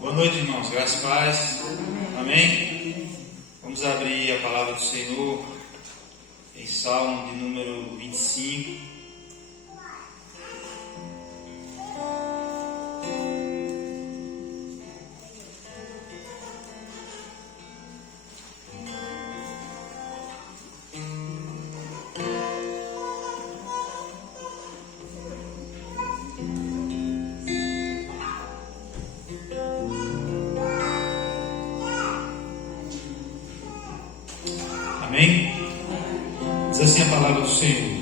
Boa noite, irmãos. Graças e paz. Amém? Vamos abrir a palavra do Senhor em Salmo de número 25. Amém? Diz assim a palavra do Senhor: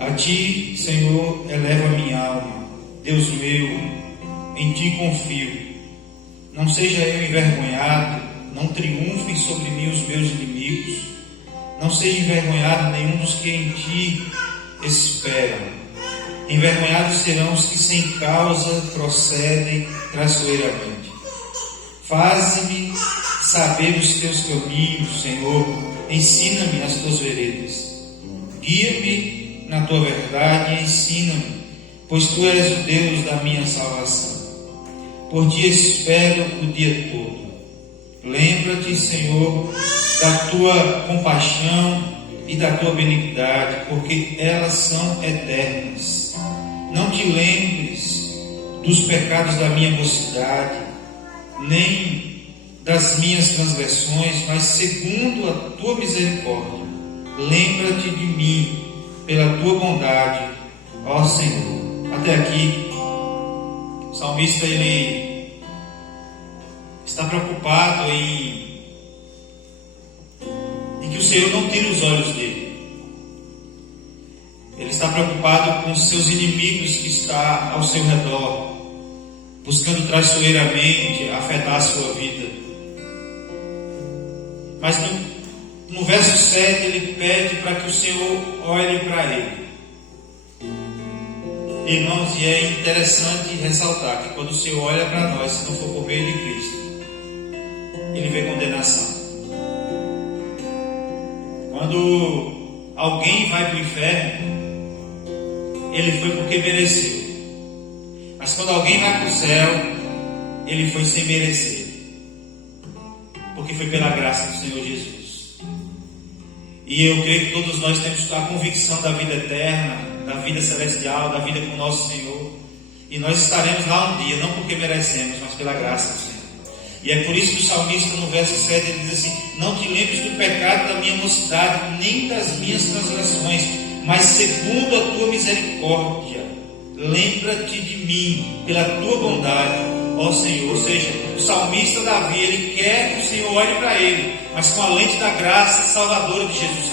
A ti, Senhor, elevo a minha alma. Deus meu, em ti confio. Não seja eu envergonhado, não triunfem sobre mim os meus inimigos. Não seja envergonhado nenhum dos que em ti esperam. Envergonhados serão os que sem causa procedem traiçoeiramente. Faze-me saber os teus caminhos, Senhor. Ensina-me as tuas veredas. Guia-me na tua verdade e ensina-me, pois tu és o Deus da minha salvação. Por ti espero o dia todo. Lembra-te, Senhor, da tua compaixão e da tua benignidade, porque elas são eternas. Não te lembres dos pecados da minha mocidade, nem das minhas transgressões, mas segundo a tua misericórdia, lembra-te de mim pela tua bondade, ó Senhor. Até aqui, o salmista ele está preocupado em que o Senhor não tire os olhos dele. Ele está preocupado com os seus inimigos que estão ao seu redor, buscando traiçoeiramente afetar a sua vida. Mas no verso 7 ele pede para que o Senhor olhe para ele. Irmãos, e é interessante ressaltar que quando o Senhor olha para nós, se não for por meio de Cristo, ele vê condenação. Quando alguém vai para o inferno, ele foi porque mereceu. Mas quando alguém vai para o céu, ele foi sem merecer, porque foi pela graça do Senhor Jesus. E eu creio que todos nós temos a convicção da vida eterna, da vida celestial, da vida com o nosso Senhor. E nós estaremos lá um dia, não porque merecemos, mas pela graça do Senhor. E é por isso que o salmista no verso 7 ele diz assim: Não te lembres do pecado da minha mocidade, nem das minhas transgressões, mas segundo a tua misericórdia, lembra-te de mim pela tua bondade, ó Senhor. Ou seja, o salmista Davi, ele quer que o Senhor olhe para ele, mas com a lente da graça salvadora de Jesus Cristo.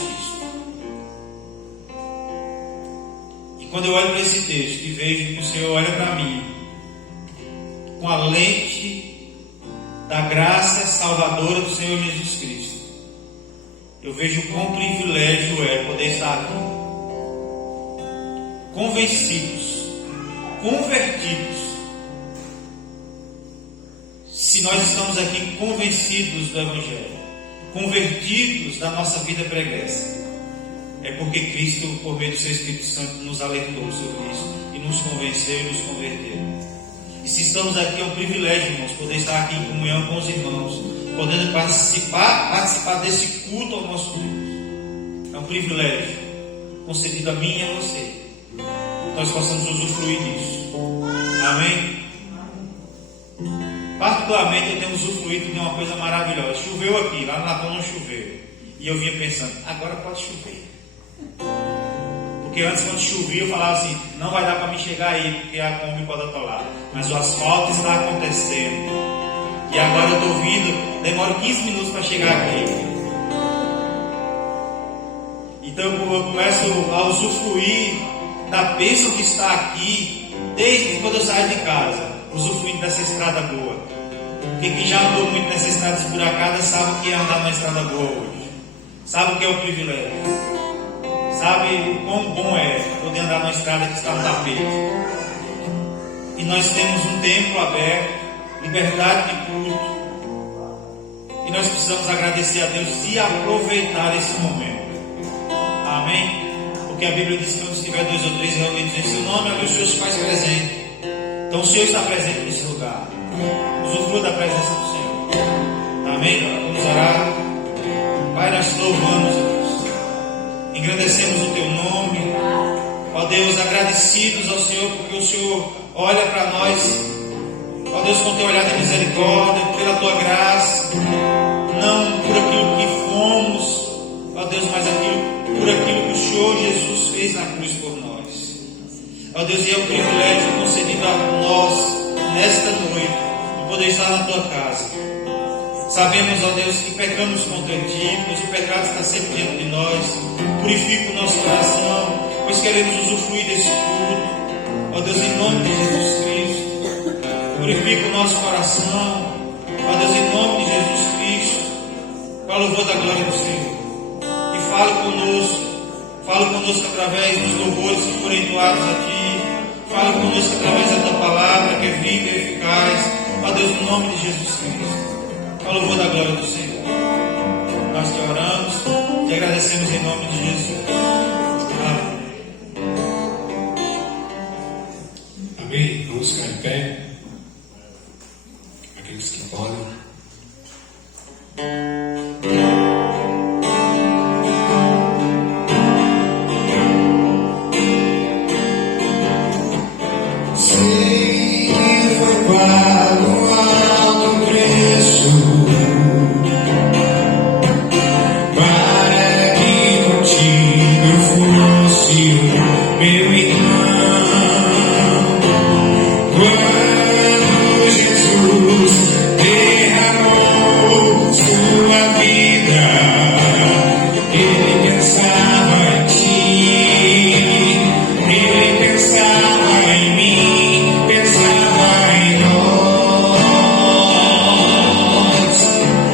E quando eu olho para esse texto e vejo que o Senhor olha para mim com a lente da graça salvadora do Senhor Jesus Cristo, eu vejo quão privilégio é poder estar aqui, convencidos, convertidos. Se nós estamos aqui convencidos do Evangelho, convertidos da nossa vida pregressa, é porque Cristo, por meio do seu Espírito Santo, nos alertou sobre isso e nos convenceu e nos converteu. E se estamos aqui, é um privilégio, irmãos, poder estar aqui em comunhão com os irmãos, podendo participar desse culto ao nosso Deus. É um privilégio concedido a mim e a você, que nós possamos usufruir disso. Amém? Particularmente eu tenho usufruído de uma coisa maravilhosa. Choveu aqui, lá no Natal não choveu. E eu vinha pensando, agora pode chover. Porque antes, quando chovia, eu falava assim, não vai dar para me chegar aí, porque a Kombi pode atolar. Mas o asfalto está acontecendo. E agora eu estou vindo, demoro 15 minutos para chegar aqui. Então eu começo a usufruir da bênção que está aqui, desde quando eu saio de casa, usufruindo dessa estrada boa. Porque quem já andou muito nessa estrada esburacada sabe o que é andar numa estrada boa hoje. Sabe o que é o privilégio. Sabe o quão bom é poder andar numa estrada que está no tapete. E nós temos um templo aberto, liberdade de culto. E nós precisamos agradecer a Deus e aproveitar esse momento. Amém? Porque a Bíblia diz que quando estiver 2 ou 3 reunidos em seu nome, ali o Senhor se faz presente. Então o Senhor está presente nesse lugar. Usufrua da presença do Senhor. Amém? Vamos orar. Pai, nós te louvamos, Deus. Engrandecemos o teu nome. Ó Deus, agradecidos ao Senhor, porque o Senhor olha para nós, ó Deus, com teu olhar de misericórdia, pela tua graça, não por aquilo que fomos, ó Deus, mas por aquilo que o Senhor Jesus fez na cruz por nós. Ó Deus, e é o privilégio concedido a nós nesta noite de poder estar na tua casa. Sabemos, ó Deus, que pecamos contra ti, pois o pecado está sempre diante de nós. Purifica o nosso coração, pois queremos usufruir desse culto. Ó Deus, em nome de Jesus Cristo, purifica o nosso coração. Ó Deus, em nome de Jesus Cristo, para o louvor da glória do Senhor. E fale conosco através dos louvores que forem doados a Ti. Fale conosco através da Tua palavra, que é viva e eficaz. Ó Deus, em nome de Jesus Cristo, para o louvor da glória do Senhor. Nós te oramos, te agradecemos em nome de Jesus. Amém. Amém. Vamos ficar em pé. Aqueles que podem. Sei que foi pago um alto preço para que contigo eu fosse meu irmão. Quando Jesus derramou sua vida, Ele pensava em ti, Ele pensava em mim, pensava em nós.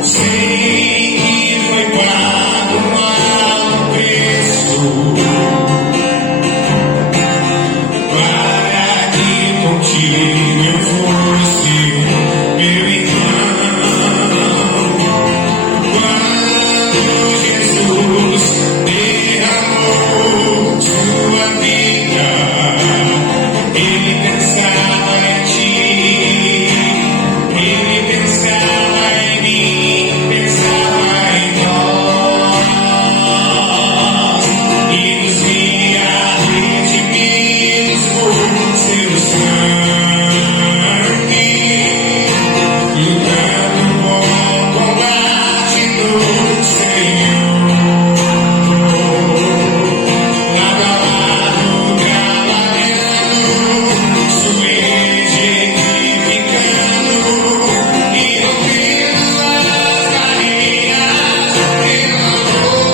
Sei que foi pago um alto preço para que contigo eu fosse meu irmão. Quando Jesus derramou sua vida, Ele pensava em ti, Ele pensava em mim, pensava em nós, e nos via redimidos por seu sangue, lutando bom combate no Senhor. Lado a lado, trabalhando, suente edificando e rompendo as barreiras pelo amor.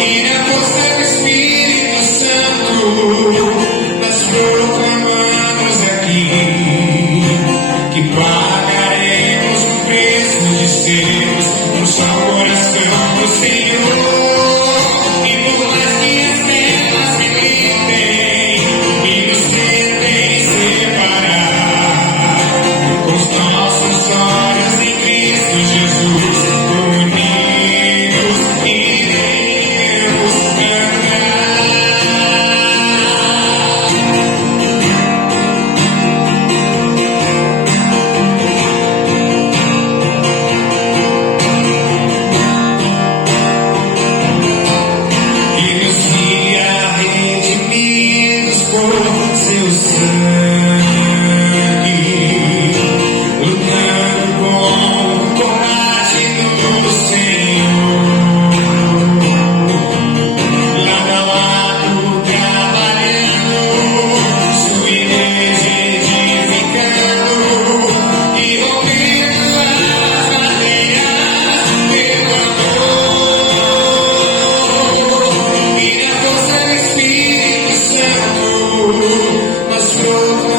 E na força do Espírito Santo, nós proclamamos aqui que pagaremos o preço de sermos um só coração do Senhor. E por mais que as terras militem e nos tentem separar, com os nossos olhos em Cristo Jesus, unidos iremos cantar. E nos via redimidos por seu sangue, lutando com o combate do Senhor. Lado a lado, trabalhando, sua igreja edificando e rompendo as barreiras pelo amor. E na força do Espírito Santo, nós proclamamos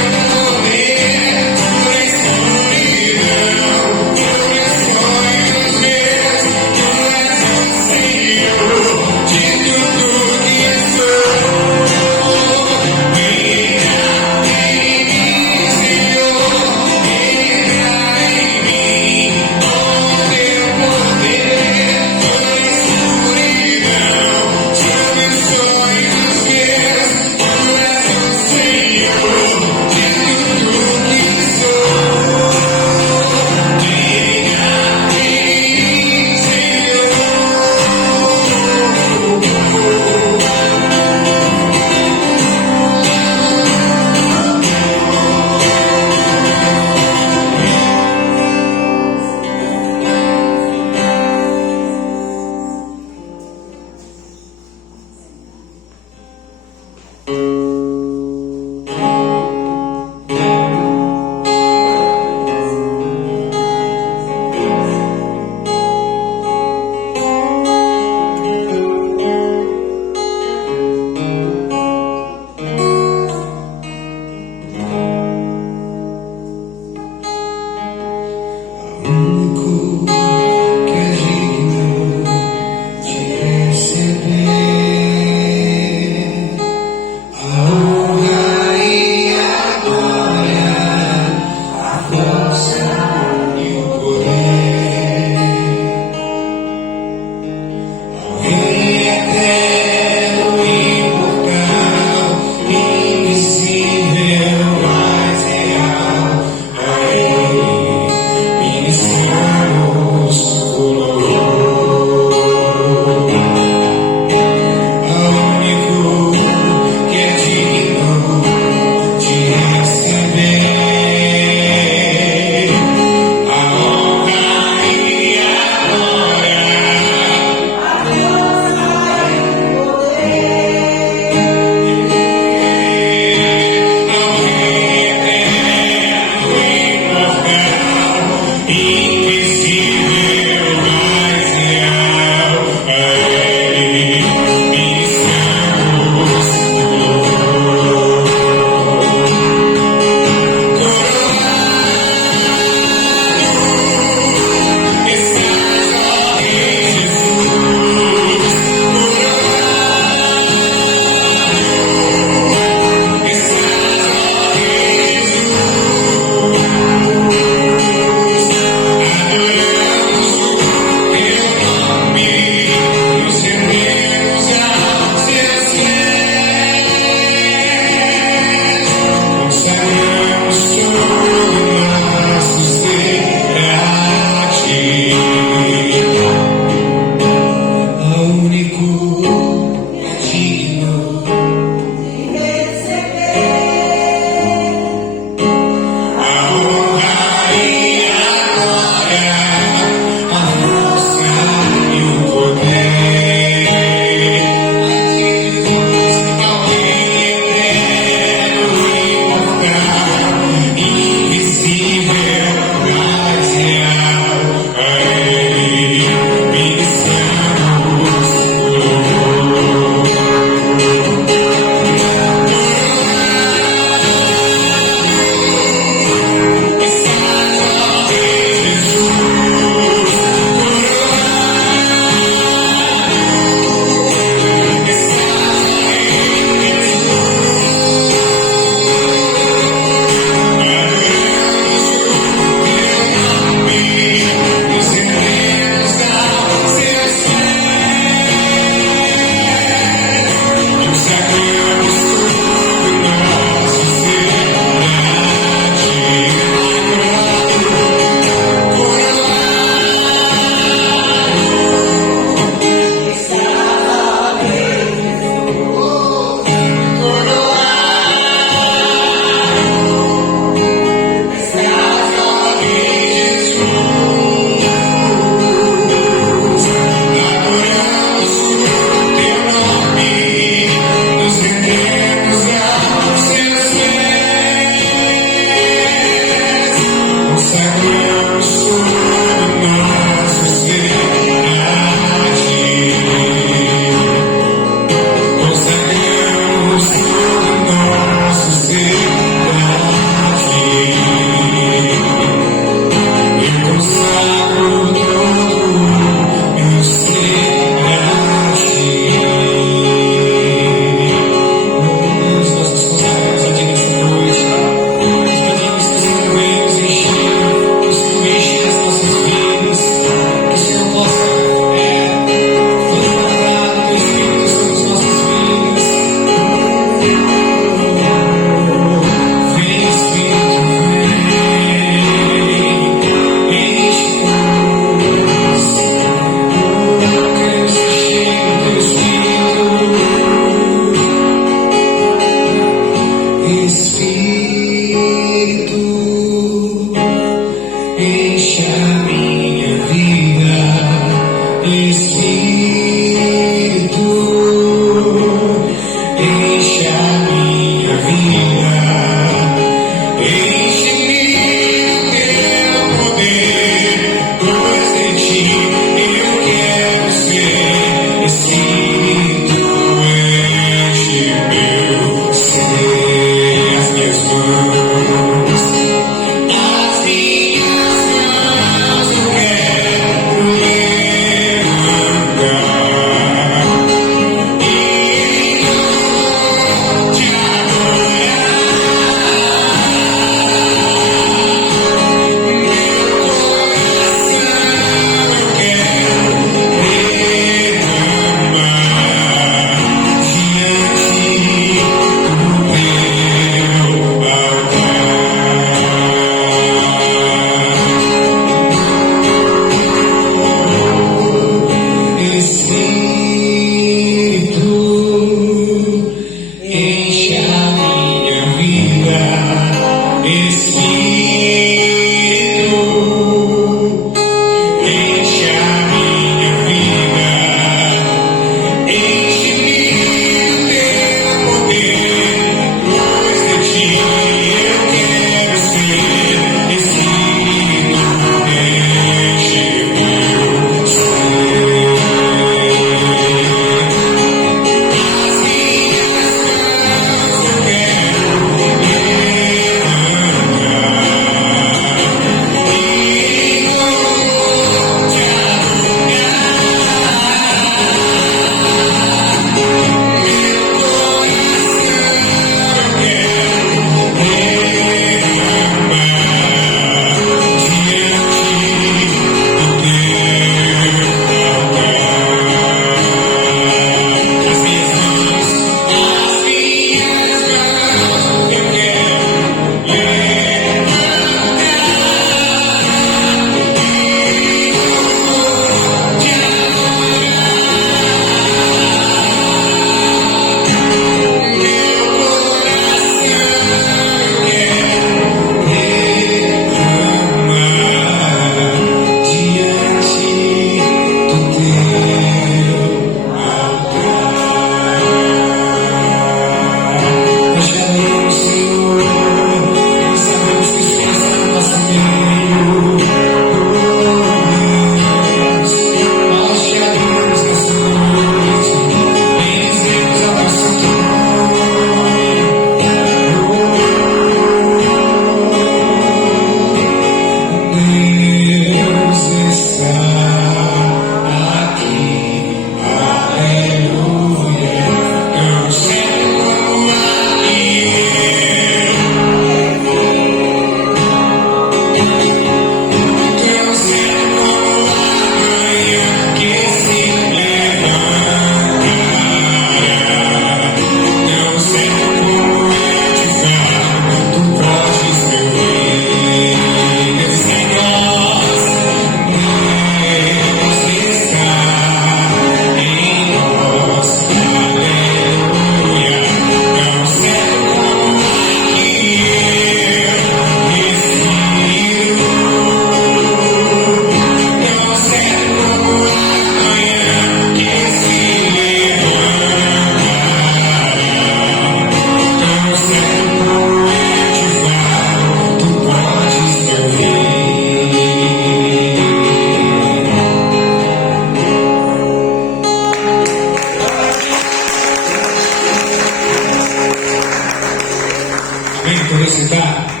sentar?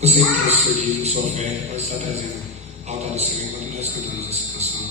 Você que trouxe seu dízimo, sua oferta, pode estar trazendo ao altar do Senhor enquanto nós cantamos essa canção.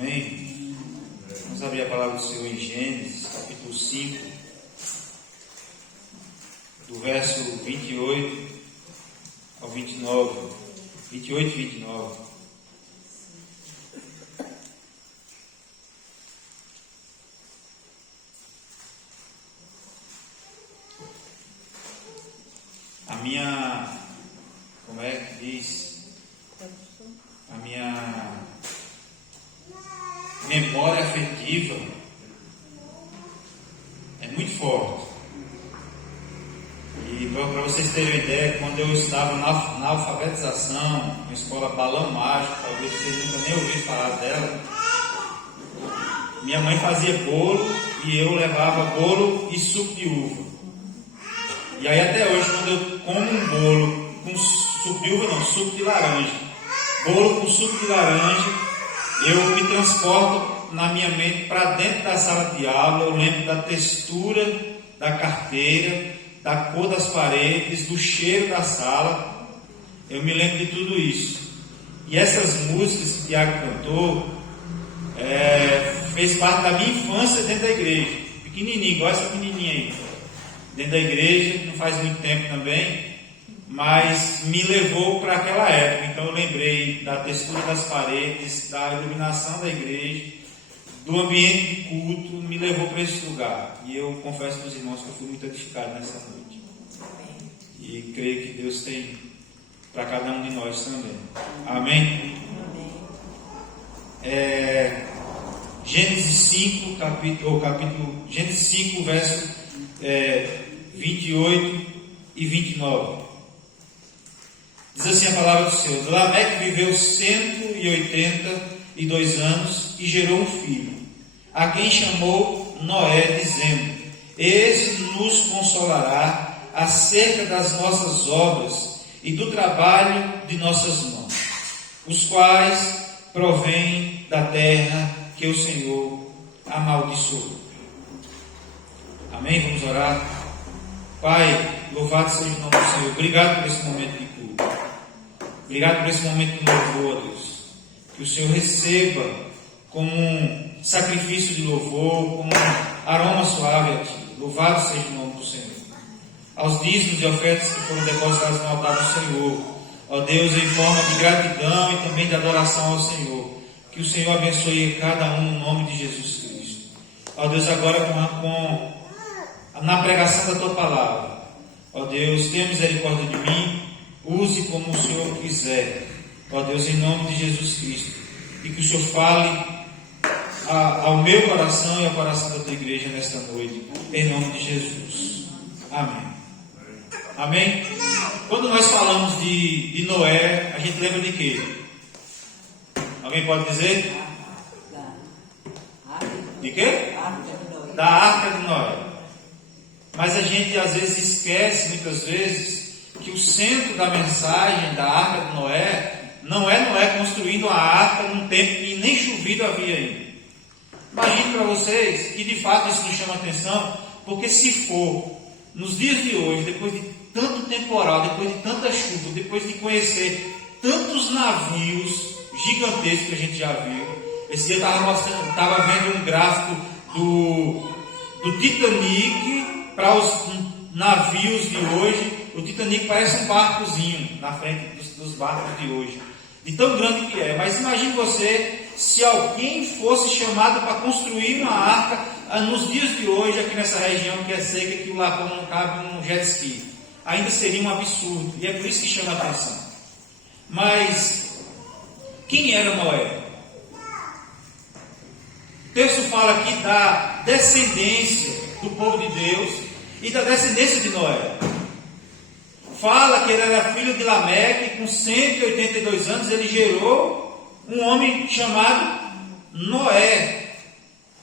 Amém? Vamos abrir a palavra do Senhor em Gênesis, capítulo 5, do verso 28 ao 29. 28 e 29. A minha, como é que diz? A minha memória afetiva é muito forte. E para vocês terem uma ideia, quando eu estava na alfabetização, na escola Balão Mágico, talvez vocês nunca nem ouviram falar dela, minha mãe fazia bolo e eu levava bolo e suco de uva. E aí até hoje, quando eu como um bolo com suco de uva, não, suco de laranja. Bolo com suco de laranja. Eu me transporto na minha mente para dentro da sala de aula. Eu lembro da textura da carteira, da cor das paredes, do cheiro da sala. Eu me lembro de tudo isso. E essas músicas que o Tiago cantou fez parte da minha infância dentro da igreja. Pequenininho, igual essa menininha aí. Dentro da igreja, não faz muito tempo também, mas me levou para aquela época. Então eu lembrei da textura das paredes, da iluminação da igreja, do ambiente de culto, me levou para esse lugar. E eu confesso para os irmãos que eu fui muito edificado nessa noite. E creio que Deus tem para cada um de nós também. Amém? Gênesis 5, Gênesis 5, verso 28 e 29. Diz assim a palavra do Senhor: Lameque viveu 182 anos e gerou um filho, a quem chamou Noé, dizendo: Esse nos consolará acerca das nossas obras e do trabalho de nossas mãos, os quais provêm da terra que o Senhor amaldiçoou. Amém? Vamos orar. Pai, louvado seja o nome do Senhor. Obrigado por esse momento de culto. Obrigado por esse momento de louvor, Deus. Que o Senhor receba como um sacrifício de louvor, como um aroma suave a Ti. Louvado seja o nome do Senhor. Aos dízimos e ofertas que foram depositados no altar do Senhor, ó Deus, em forma de gratidão e também de adoração ao Senhor, que o Senhor abençoe cada um no nome de Jesus Cristo. Ó Deus, agora na pregação da Tua palavra, ó Deus, tenha misericórdia de mim, use como o Senhor quiser, ó Deus, em nome de Jesus Cristo, e que o Senhor fale ao meu coração e ao coração da Tua igreja nesta noite, em nome de Jesus. Amém. Amém? Quando nós falamos de Noé, a gente lembra de quê? Alguém pode dizer? De quê? Da Arca de Noé. Mas a gente às vezes esquece, muitas vezes, que o centro da mensagem da Arca de Noé não é Noé construindo a arca num tempo que nem chovido havia ainda. Imagine para vocês que de fato isso nos chama atenção, porque se for nos dias de hoje, depois de tanto temporal, depois de tanta chuva, depois de conhecer tantos navios gigantescos que a gente já viu, esse dia estava vendo um gráfico do Titanic para os navios de hoje. O Titanic parece um barcozinho na frente dos barcos de hoje, de tão grande que é. Mas imagine você se alguém fosse chamado para construir uma arca nos dias de hoje, aqui nessa região que é seca, que o lapão não cabe num jet ski. Ainda seria um absurdo, e é por isso que chama a atenção. Mas quem era Noé? O texto fala aqui da descendência do povo de Deus e da descendência de Noé. Fala que ele era filho de Lameque, e com 182 anos ele gerou um homem chamado Noé,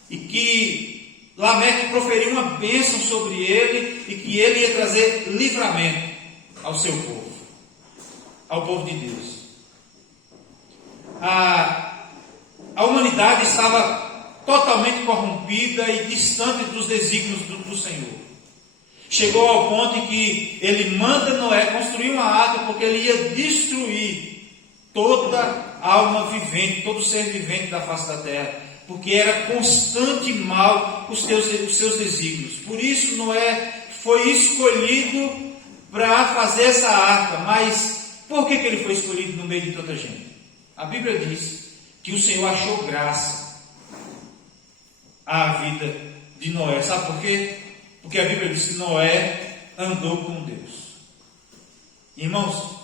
e que Lameque proferiu uma bênção sobre ele, e que ele ia trazer livramento ao seu povo, ao povo de Deus. A humanidade estava totalmente corrompida e distante dos desígnios do Senhor. Chegou ao ponto em que ele manda Noé construir uma arca, porque ele ia destruir toda alma vivente, todo ser vivente da face da terra, porque era constante mal os seus desígnios. Por isso Noé foi escolhido para fazer essa arca. Mas por que ele foi escolhido no meio de tanta gente? A Bíblia diz que o Senhor achou graça à vida de Noé. Sabe por quê? Porque a Bíblia diz que Noé andou com Deus. Irmãos,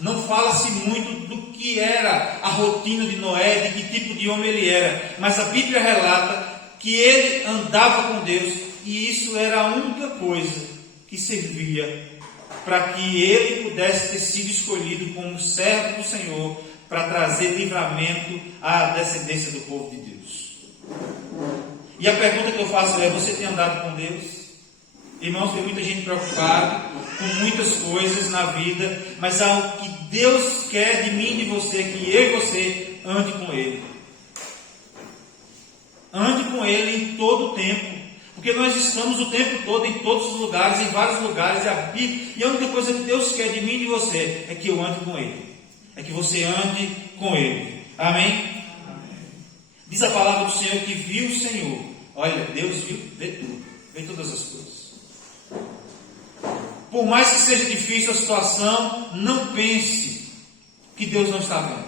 não fala-se muito do que era a rotina de Noé, de que tipo de homem ele era, mas a Bíblia relata que ele andava com Deus, e isso era a única coisa que servia para que ele pudesse ter sido escolhido como servo do Senhor, para trazer livramento à descendência do povo de Deus. E a pergunta que eu faço é: você tem andado com Deus? Irmãos, tem muita gente preocupada com muitas coisas na vida, mas algo que Deus quer de mim e de você é que eu e você ande com Ele. Ande com Ele em todo o tempo. Porque nós estamos o tempo todo em todos os lugares, em vários lugares, e a única coisa que Deus quer de mim e de você é que eu ande com Ele. É que você ande com Ele. Amém? Amém. Diz a palavra do Senhor que viu o Senhor. Olha, Deus vê tudo, vê todas as coisas. Por mais que seja difícil a situação, não pense que Deus não está vendo.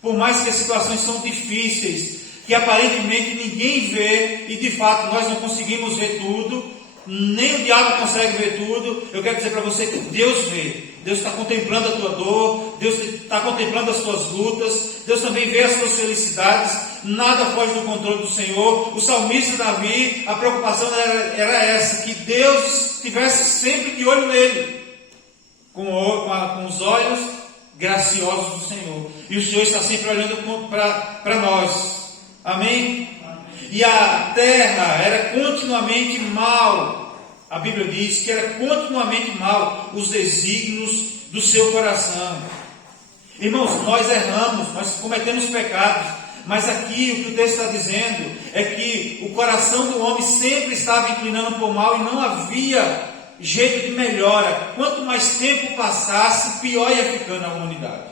Por mais que as situações são difíceis, que aparentemente ninguém vê, e de fato nós não conseguimos ver tudo, nem o diabo consegue ver tudo, eu quero dizer para você que Deus vê. Deus está contemplando a tua dor, Deus está contemplando as tuas lutas, Deus também vê as tuas felicidades, nada foge do controle do Senhor. O salmista Davi, a preocupação era essa, que Deus estivesse sempre de olho nele, com os olhos graciosos do Senhor, e o Senhor está sempre olhando para nós. Amém? E a terra era continuamente mal. A Bíblia diz que era continuamente mal os desígnios do seu coração. Irmãos, nós erramos, nós cometemos pecados, mas aqui o que o texto está dizendo é que o coração do homem sempre estava inclinando para o mal e não havia jeito de melhora. Quanto mais tempo passasse, pior ia ficando a humanidade.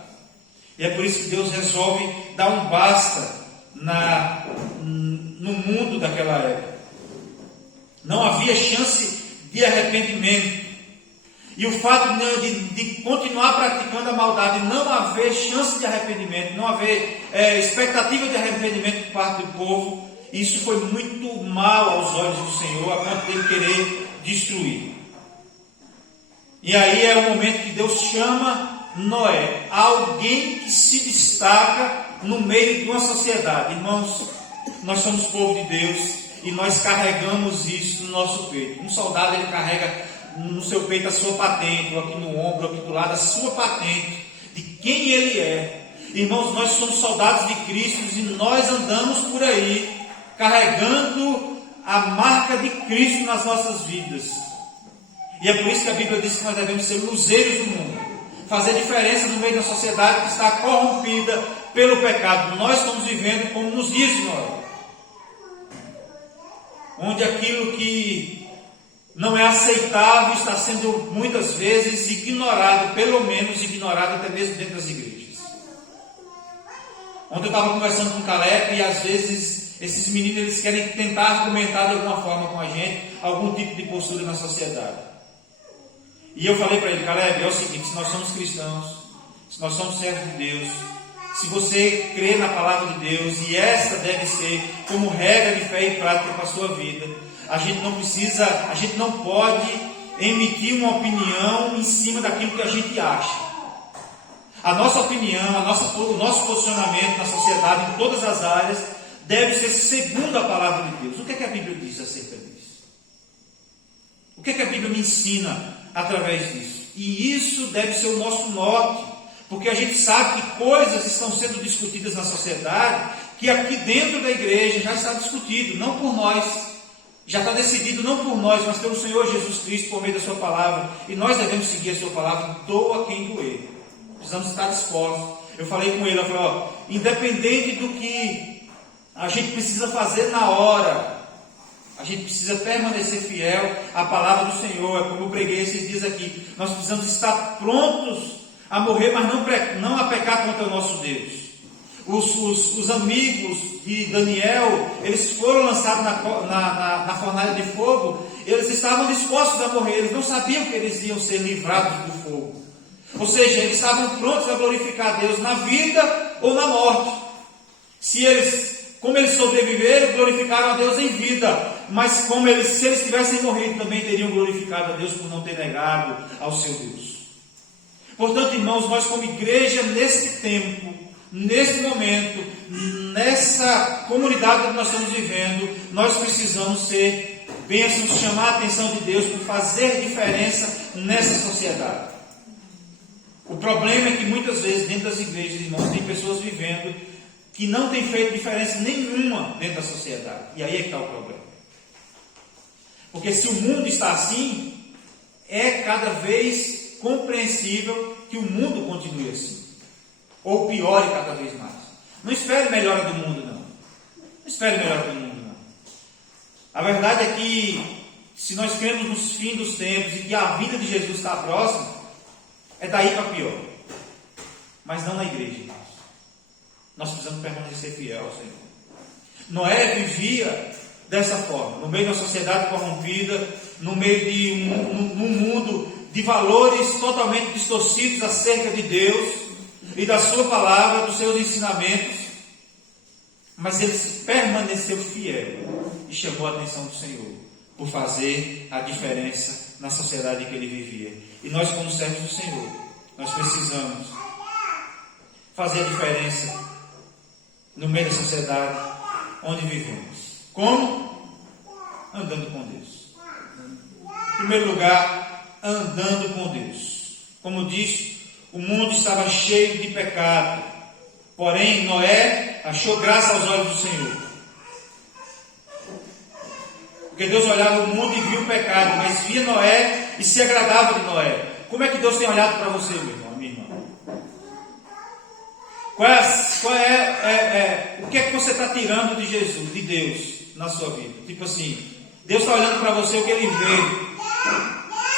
E é por isso que Deus resolve dar um basta no mundo daquela época. Não havia chance de arrependimento. E o fato de continuar praticando a maldade, não haver chance de arrependimento, não haver expectativa de arrependimento por parte do povo, isso foi muito mal aos olhos do Senhor, a ponto de ele querer destruir. E aí é o momento que Deus chama Noé, alguém que se destaca no meio de uma sociedade. Irmãos, nós somos povo de Deus e nós carregamos isso no nosso peito. Um soldado, ele carrega no seu peito a sua patente, ou aqui no ombro, ou aqui do lado, a sua patente de quem ele é. Irmãos, nós somos soldados de Cristo e nós andamos por aí carregando a marca de Cristo nas nossas vidas. E é por isso que a Bíblia diz que nós devemos ser luzeiros do mundo, fazer diferença no meio da sociedade que está corrompida pelo pecado. Nós estamos vivendo como nos dias de Noé, onde aquilo que não é aceitável está sendo muitas vezes ignorado, pelo menos ignorado até mesmo dentro das igrejas. Ontem eu estava conversando com o Caleb e às vezes esses meninos eles querem tentar argumentar de alguma forma com a gente algum tipo de postura na sociedade. E eu falei para ele: Caleb, é o seguinte, se nós somos cristãos, se nós somos servos de Deus, se você crê na palavra de Deus, e esta deve ser como regra de fé e prática para a sua vida, a gente não pode emitir uma opinião em cima daquilo que a gente acha. A nossa opinião, o nosso posicionamento na sociedade, em todas as áreas, deve ser segundo a palavra de Deus. O que é que a Bíblia diz acerca disso? O que é que a Bíblia me ensina através disso? E isso deve ser o nosso norte, porque a gente sabe que coisas estão sendo discutidas na sociedade que aqui dentro da igreja já está discutido, não por nós, já está decidido não por nós, mas pelo Senhor Jesus Cristo por meio da sua palavra, e nós devemos seguir a sua palavra, doa quem doer. Precisamos estar dispostos. Eu falei com ele, eu falei, independente do que a gente precisa fazer na hora, a gente precisa permanecer fiel à palavra do Senhor. É como eu preguei esses dias aqui, nós precisamos estar prontos a morrer, mas não a pecar contra o nosso Deus. Os amigos de Daniel, eles foram lançados na fornalha de fogo, eles estavam dispostos a morrer, eles não sabiam que eles iam ser livrados do fogo. Ou seja, eles estavam prontos a glorificar a Deus na vida ou na morte. Como eles sobreviveram, glorificaram a Deus em vida, mas se eles tivessem morrido, também teriam glorificado a Deus por não ter negado ao seu Deus. Portanto, irmãos, nós como igreja, nesse tempo, nesse momento, nessa comunidade que nós estamos vivendo, nós precisamos ser bênçãos, chamar a atenção de Deus por fazer diferença nessa sociedade. O problema é que muitas vezes dentro das igrejas, irmãos, tem pessoas vivendo que não têm feito diferença nenhuma dentro da sociedade. E aí é que está o problema. Porque se o mundo está assim, é cada vez compreensível que o mundo continue assim. Ou piore cada vez mais. Não espere melhora do mundo, não. Não espere melhora do mundo, não. A verdade é que, se nós cremos nos fins dos tempos e que a vinda de Jesus está próxima, é daí para pior. Mas não na igreja, irmãos. Nós precisamos permanecer fiel ao Senhor. Noé vivia dessa forma, no meio de uma sociedade corrompida, no meio de um mundo de valores totalmente distorcidos acerca de Deus e da sua palavra, dos seus ensinamentos, mas ele permaneceu fiel e chamou a atenção do Senhor por fazer a diferença na sociedade em que ele vivia. E nós, como servos do Senhor, nós precisamos fazer a diferença no meio da sociedade onde vivemos. Como? Andando com Deus. Em primeiro lugar, andando com Deus. Como disse, o mundo estava cheio de pecado, porém Noé achou graça aos olhos do Senhor. Porque Deus olhava o mundo e via o pecado, mas via Noé e se agradava de Noé. Como é que Deus tem olhado para você, meu irmão, minha irmã? O que é que você está tirando de Jesus, de Deus, na sua vida? Tipo assim, Deus está olhando para você o que Ele vê.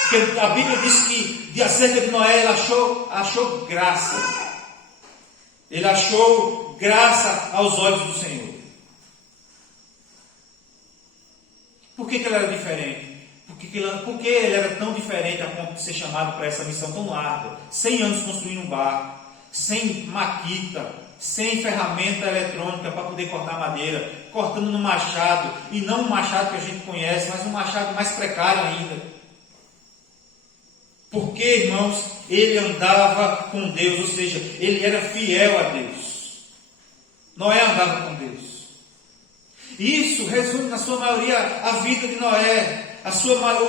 Porque a Bíblia diz que, de acerca de Noé, ele achou graça. Ele achou graça aos olhos do Senhor. Por que ele era diferente? Por que ele era tão diferente a ponto de ser chamado para essa missão tão árdua? 100 anos construindo um barco, sem maquita, sem ferramenta eletrônica para poder cortar madeira, cortando no machado, e não um machado que a gente conhece, mas um machado mais precário ainda. Porque, irmãos, ele andava com Deus, ou seja, ele era fiel a Deus. Noé andava com Deus. Isso resume, na sua maioria, a vida de Noé. O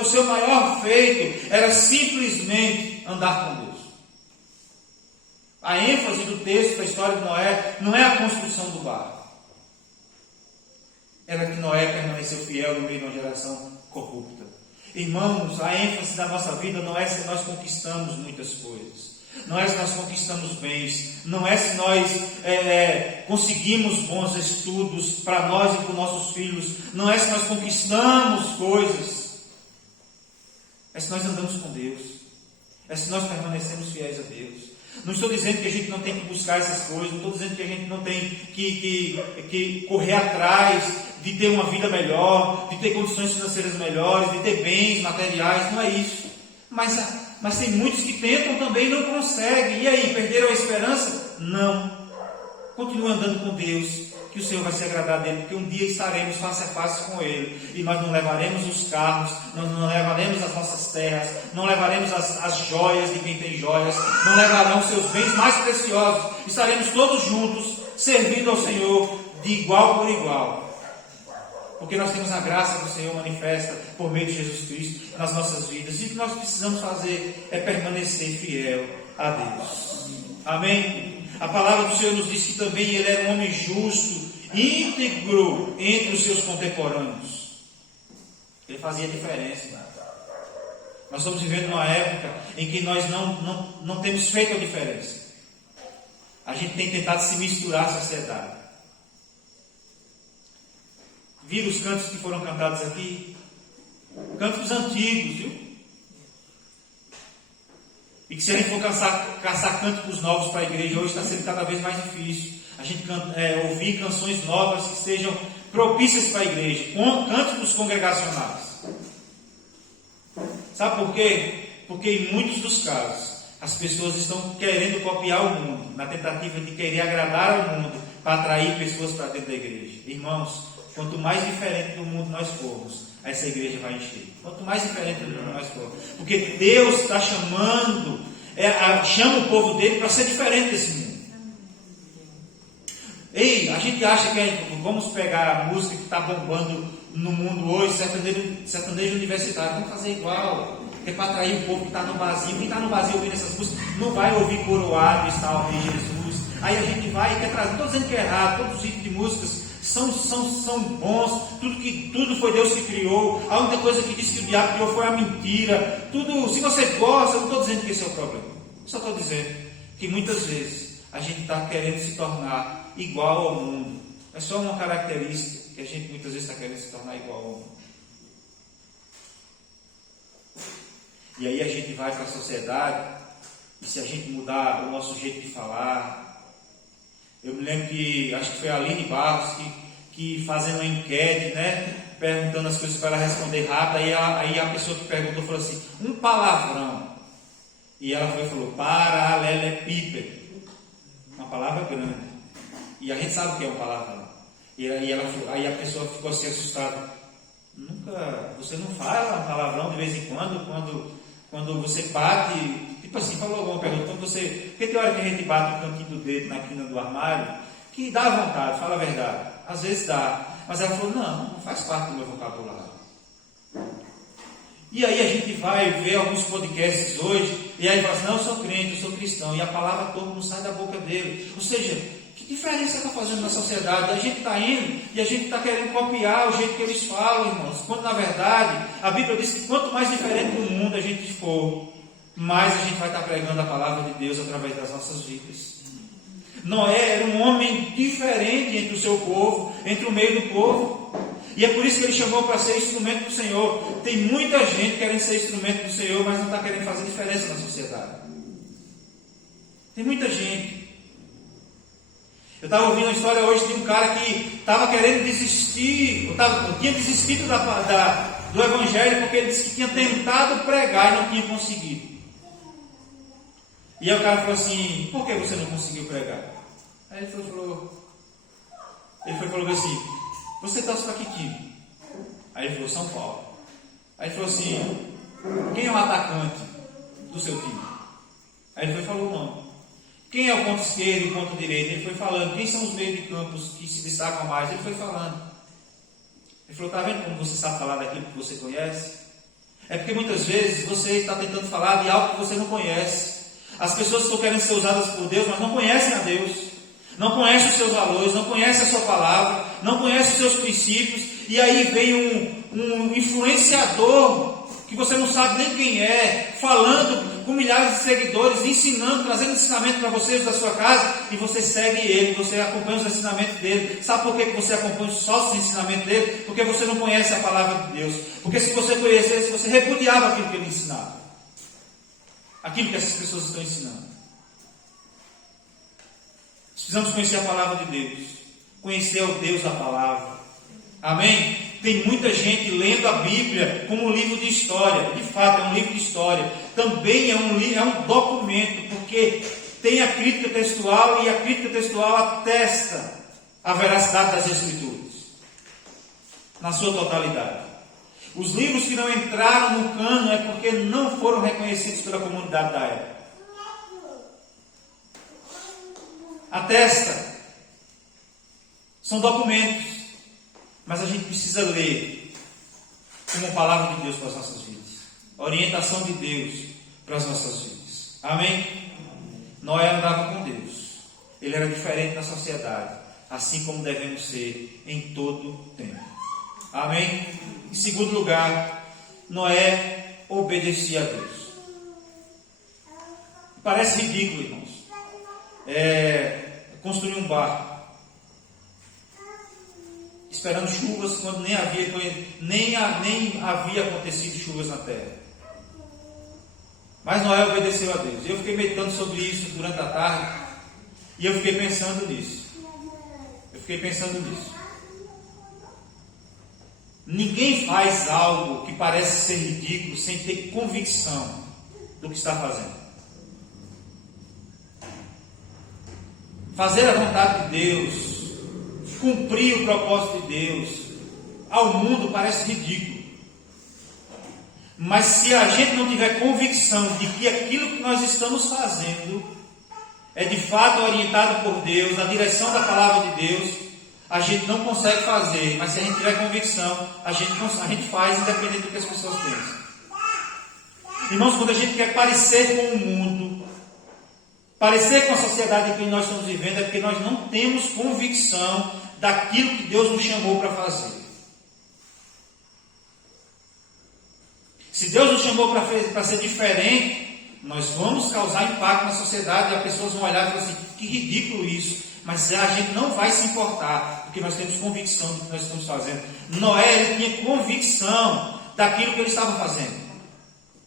seu maior feito era simplesmente andar com Deus. A ênfase do texto da história de Noé não é a construção do barco. Era que Noé permaneceu fiel no meio de uma geração corrupta. Irmãos, a ênfase da nossa vida não é se nós conquistamos muitas coisas. Não é se nós conquistamos bens. Não é se nós conseguimos bons estudos para nós e para os nossos filhos. Não é se nós conquistamos coisas. É se nós andamos com Deus. É se nós permanecemos fiéis a Deus. Não estou dizendo que a gente não tem que buscar essas coisas. Não estou dizendo que a gente não tem que correr atrás de ter uma vida melhor, de ter condições financeiras melhores, de ter bens materiais. Não é isso. Mas tem muitos que tentam também e não conseguem. E aí, perderam a esperança? Não. Continue andando com Deus, que o Senhor vai se agradar dele, porque um dia estaremos face a face com Ele, e nós não levaremos os carros, nós não levaremos as nossas terras, não levaremos as joias de quem tem joias, não levarão os seus bens mais preciosos. Estaremos todos juntos, servindo ao Senhor de igual por igual. Porque nós temos a graça do Senhor manifesta por meio de Jesus Cristo nas nossas vidas. E o que nós precisamos fazer é permanecer fiel a Deus. Amém? A palavra do Senhor nos diz que também ele era um homem justo, íntegro entre os seus contemporâneos. Ele fazia diferença. Nós estamos vivendo uma época em que nós não temos feito a diferença. A gente tem tentado se misturar à sociedade. Viram os cantos que foram cantados aqui? Cantos antigos, viu? E que se a gente for caçar cânticos novos para a igreja, hoje está sendo cada vez mais difícil. A gente ouvir canções novas que sejam propícias para a igreja. Cânticos congregacionais. Sabe por quê? Porque em muitos dos casos, as pessoas estão querendo copiar o mundo, na tentativa de querer agradar ao mundo, para atrair pessoas para dentro da igreja. Irmãos, quanto mais diferente do mundo nós formos, essa igreja vai encher. Quanto mais diferente do mundo nós formos. Porque Deus está chama o povo dele para ser diferente desse mundo. Ei, a gente acha que vamos pegar a música que está bombando no mundo hoje, sertanejo universitário, vamos fazer igual. Porque para atrair o povo que está no vazio, quem está no vazio ouvindo essas músicas, não vai ouvir coroado e salve Jesus. Aí a gente vai e quer trazer, não estou dizendo que é errado, todos os tipos de músicas são bons, tudo foi Deus que criou. A única coisa que diz que o diabo criou foi a mentira. Tudo, se você gosta, eu não estou dizendo que esse é o problema. Só estou dizendo que muitas vezes a gente está querendo se tornar igual ao mundo. É só uma característica que a gente muitas vezes está querendo se tornar igual ao mundo. E aí a gente vai para a sociedade, e se a gente mudar o nosso jeito de falar... Eu me lembro que, acho que foi a Aline Barros, que fazendo uma enquete, né, perguntando as coisas para ela responder rápido, aí a pessoa que perguntou falou assim, um palavrão. E ela foi e falou, paralelepípedo. Uma palavra grande. E a gente sabe o que é um palavrão. Aí a pessoa ficou assim assustada. Você não fala um palavrão de vez em quando você bate... Tipo assim, falou alguma pergunta, porque tem hora que a gente bate o cantinho do dedo na quina do armário, que dá vontade, fala a verdade, às vezes dá, mas ela falou, não faz parte do meu vocabulário. E aí a gente vai ver alguns podcasts hoje, e aí fala assim, não, eu sou crente, eu sou cristão, e a palavra toda não sai da boca dele. Ou seja, que diferença está fazendo na sociedade? A gente está indo e a gente está querendo copiar o jeito que eles falam, irmãos, quando na verdade a Bíblia diz que quanto mais diferente do mundo a gente for, mais a gente vai estar pregando a palavra de Deus através das nossas vidas. Noé era um homem diferente entre o seu povo, entre o meio do povo. E é por isso que ele chamou para ser instrumento do Senhor. Tem muita gente querendo ser instrumento do Senhor, mas não está querendo fazer diferença na sociedade. Tem muita gente. Eu estava ouvindo uma história hoje de um cara que estava querendo desistir, tinha desistido do Evangelho porque ele disse que tinha tentado pregar e não tinha conseguido. E aí o cara falou assim, por que você não conseguiu pregar? Aí ele falou assim, você torce para que time? Aí ele falou, São Paulo. Aí ele falou assim, quem é o atacante do seu time? Aí ele falou o nome. Quem é o ponto esquerdo e o ponto direito? Ele foi falando. Quem são os meios de campos que se destacam mais? Ele foi falando. Ele falou, está vendo como você sabe falar daquilo que você conhece? É porque muitas vezes você está tentando falar de algo que você não conhece. As pessoas estão querendo ser usadas por Deus, mas não conhecem a Deus, não conhecem os seus valores, não conhecem a sua palavra, não conhecem os seus princípios, e aí vem um influenciador, que você não sabe nem quem é, falando com milhares de seguidores, ensinando, trazendo ensinamento para vocês da sua casa, e você segue ele, você acompanha os ensinamentos dele. Sabe por que você acompanha só os ensinamentos dele? Porque você não conhece a palavra de Deus. Porque se você conhecesse, você repudiava aquilo que ele ensinava. Aquilo que essas pessoas estão ensinando. Precisamos conhecer a palavra de Deus. Conhecer o Deus da palavra. Amém? Tem muita gente lendo a Bíblia como um livro de história. De fato, é um livro de história. Também é um documento, porque tem a crítica textual, e a crítica textual atesta a veracidade das Escrituras. Na sua totalidade. Os livros que não entraram no cano é porque não foram reconhecidos pela comunidade da época. Atesta. São documentos. Mas a gente precisa ler como palavra de Deus para as nossas vidas. Orientação de Deus para as nossas vidas. Amém? Noé andava com Deus. Ele era diferente na sociedade. Assim como devemos ser em todo o tempo. Amém? Em segundo lugar, Noé obedecia a Deus. Parece ridículo, irmãos. Construir um barco, esperando chuvas quando nem havia acontecido chuvas na terra. Mas Noé obedeceu a Deus. Eu fiquei meditando sobre isso durante a tarde, e eu fiquei pensando nisso. Ninguém faz algo que parece ser ridículo sem ter convicção do que está fazendo. Fazer a vontade de Deus, cumprir o propósito de Deus, ao mundo parece ridículo. Mas se a gente não tiver convicção de que aquilo que nós estamos fazendo é de fato orientado por Deus, na direção da palavra de Deus, a gente não consegue fazer. Mas se a gente tiver convicção, a gente faz independente do que as pessoas pensam. Irmãos, quando a gente quer parecer com o mundo, parecer com a sociedade em que nós estamos vivendo, é porque nós não temos convicção daquilo que Deus nos chamou para fazer. Se Deus nos chamou para ser diferente, nós vamos causar impacto na sociedade e as pessoas vão olhar e falar assim, que ridículo isso. Mas a gente não vai se importar, porque nós temos convicção do que nós estamos fazendo. Noé, ele tinha convicção daquilo que ele estava fazendo.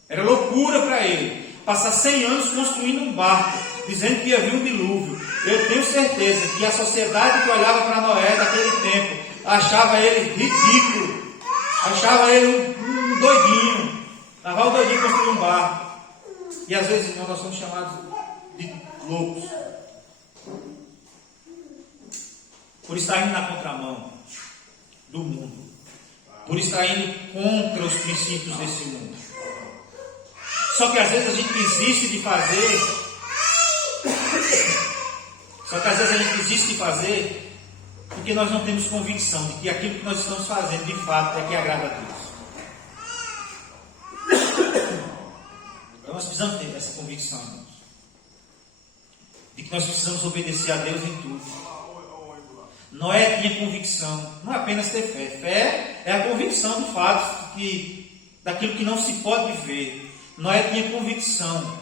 Era loucura para ele passar 100 anos construindo um barco, dizendo que ia vir um dilúvio. Eu tenho certeza que a sociedade que olhava para Noé daquele tempo achava ele ridículo, achava ele um doidinho. Estava o doidinho construir um barco. E às vezes nós somos chamados de loucos por estar indo na contramão do mundo, por estar indo contra os princípios desse mundo. Só que às vezes a gente desiste de fazer. Porque nós não temos convicção de que aquilo que nós estamos fazendo de fato é que agrada a Deus. Então nós precisamos ter essa convicção, irmãos, de que nós precisamos obedecer a Deus em tudo. Noé tinha convicção, não é apenas ter fé. Fé é a convicção do fato daquilo que não se pode ver. Noé tinha convicção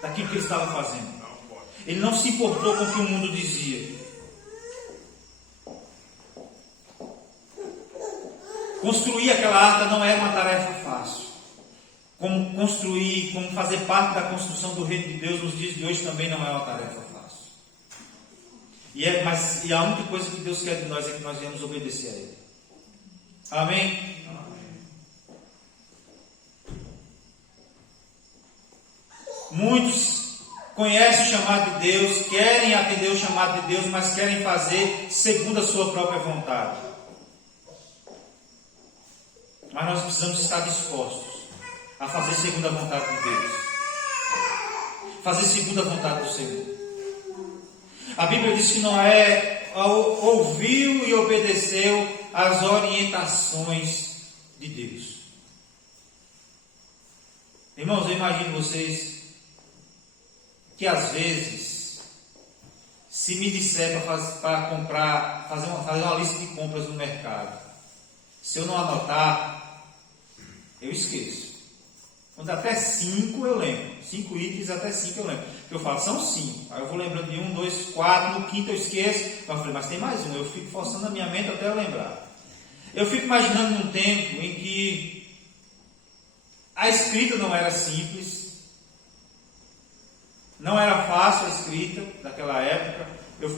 daquilo que ele estava fazendo. Ele não se importou com o que o mundo dizia. Construir aquela arca não era uma tarefa fácil. Como fazer parte da construção do reino de Deus nos dias de hoje também não é uma tarefa fácil. E a única coisa que Deus quer de nós é que nós venhamos obedecer a Ele. Amém? Muitos conhecem o chamado de Deus, querem atender o chamado de Deus, mas querem fazer segundo a sua própria vontade. Mas nós precisamos estar dispostos a fazer segundo a vontade de Deus. Fazer segundo a vontade do Senhor. A Bíblia diz que Noé ouviu e obedeceu às orientações de Deus. Irmãos, eu imagino vocês que às vezes, se me disser para comprar, fazer uma lista de compras no mercado, se eu não anotar, eu esqueço. Quando até 5 eu lembro, 5 itens até 5 eu lembro, porque eu falo, são 5, aí eu vou lembrando de 1, 2, 4, no quinto eu esqueço, eu falei, mas tem mais um, eu fico forçando a minha mente até eu lembrar. Eu fico imaginando num tempo em que a escrita não era simples, não era fácil a escrita daquela época.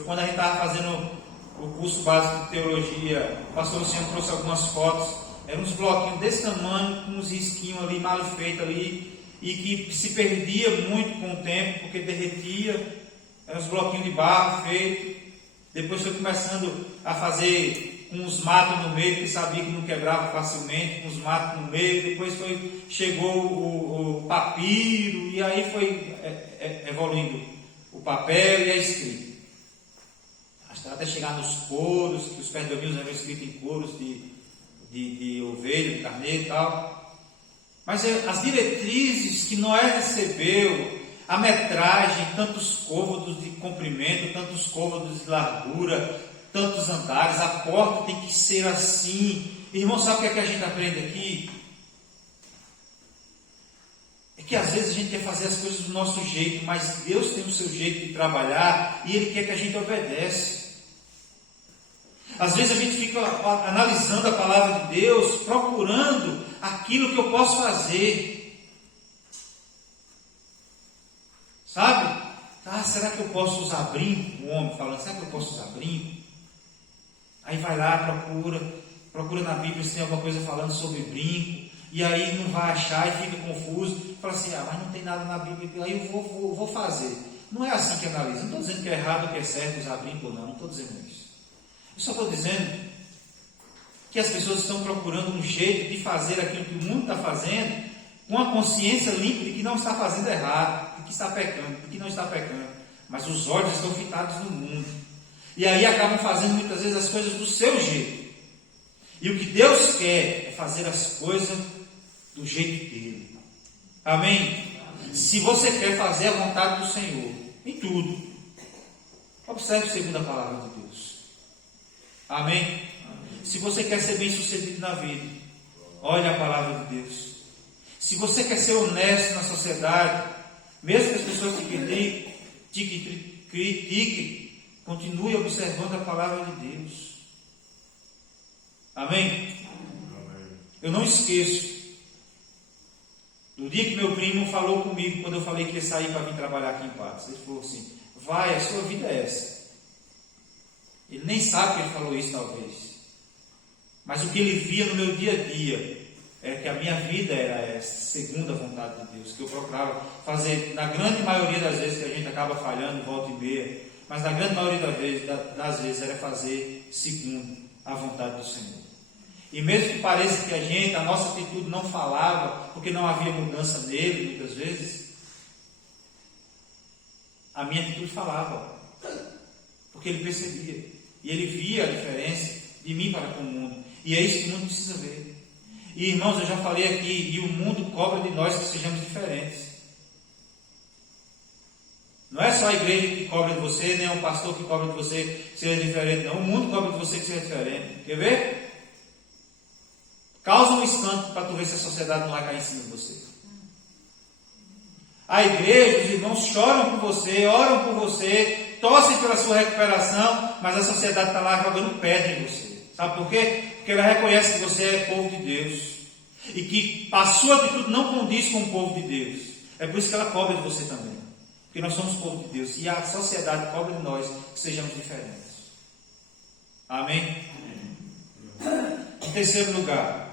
Quando a gente estava fazendo o curso básico de teologia, o pastor Luciano trouxe algumas fotos, eram uns bloquinhos desse tamanho, com uns risquinhos ali, mal feitos ali, e que se perdia muito com o tempo, porque derretia, eram uns bloquinhos de barro feitos. Depois foi começando a fazer com os matos no meio, que sabia que não quebrava facilmente, com os matos no meio. Depois chegou o papiro, e aí foi evoluindo o papel e a escrita. Até chegar nos couros, que os pergaminhos eram escritos em couros de ovelha, de carneiro e tal. Mas as diretrizes que Noé recebeu, a metragem, tantos côvados de comprimento, tantos côvados de largura, tantos andares, a porta tem que ser assim. Irmão, sabe o que a gente aprende aqui? É que às vezes a gente quer fazer as coisas do nosso jeito, mas Deus tem o seu jeito de trabalhar e Ele quer que a gente obedece. Às vezes a gente fica analisando a palavra de Deus, procurando aquilo que eu posso fazer. Sabe? Será que eu posso usar brinco? O homem falando, será que eu posso usar brinco? Aí vai lá, procura na Bíblia se tem alguma coisa falando sobre brinco, e aí não vai achar e fica confuso, fala assim, mas não tem nada na Bíblia, aí eu vou fazer. Não é assim que analisa. Não estou dizendo que é errado ou que é certo usar brinco ou não estou dizendo isso. Eu só estou dizendo que as pessoas estão procurando um jeito de fazer aquilo que o mundo está fazendo, com a consciência limpa de que não está fazendo errado, de que está pecando, de que não está pecando, mas os olhos estão fitados no mundo. E aí acabam fazendo muitas vezes as coisas do seu jeito. E o que Deus quer é fazer as coisas do jeito dele. Amém? Se você quer fazer a vontade do Senhor, em tudo, Observe segundo a palavra de Deus. Amém? Se você quer ser bem sucedido na vida, olhe a palavra de Deus. Se você quer ser honesto na sociedade, mesmo que as pessoas te critiquem, continue observando a palavra de Deus. Amém? Eu não esqueço do dia que meu primo falou comigo, quando eu falei que ia sair para vir trabalhar aqui em Patos. Ele falou assim: vai, a sua vida é essa. Ele nem sabe que ele falou isso, talvez. Mas o que ele via no meu dia a dia era que a minha vida era essa, segundo a vontade de Deus, que eu procurava fazer, na grande maioria das vezes, que a gente acaba falhando, volta e meia, mas na grande maioria das vezes era fazer segundo a vontade do Senhor. E mesmo que pareça que a nossa atitude não falava, porque não havia mudança nele, muitas vezes, a minha atitude falava, porque ele percebia, e ele via a diferença de mim para com o mundo, e é isso que o mundo precisa ver. E irmãos, eu já falei aqui, e o mundo cobra de nós que sejamos diferentes. Não é só a igreja que cobra de você, nem o pastor que cobra de você que seja diferente, não. O mundo cobra de você que seja diferente. Quer ver? Causa um escândalo para tu ver se a sociedade não vai cair em cima de você. A igreja, os irmãos choram por você, oram por você, torcem pela sua recuperação, mas a sociedade está lá jogando pedra em você. Sabe por quê? Porque ela reconhece que você é povo de Deus e que a sua atitude não condiz com o povo de Deus. É por isso que ela cobra de você também, porque nós somos povo de Deus e a sociedade cobra de nós que sejamos diferentes. Amém? Em terceiro lugar,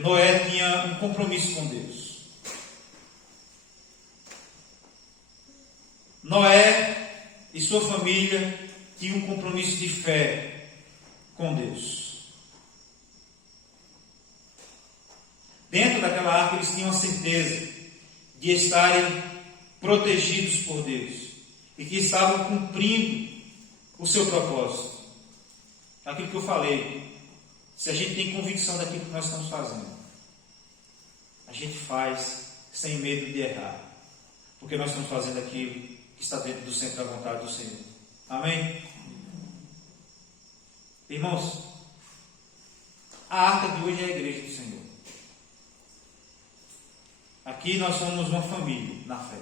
Noé tinha um compromisso com Deus. Noé e sua família tinham um compromisso de fé com Deus. Dentro daquela arca eles tinham a certeza de estarem protegidos por Deus e que estavam cumprindo o seu propósito. Aquilo que eu falei, se a gente tem convicção daquilo que nós estamos fazendo, a gente faz sem medo de errar, porque nós estamos fazendo aquilo que está dentro do centro da vontade do Senhor. Amém? Irmãos, a arca de hoje é a igreja do Senhor. Aqui nós somos uma família na fé.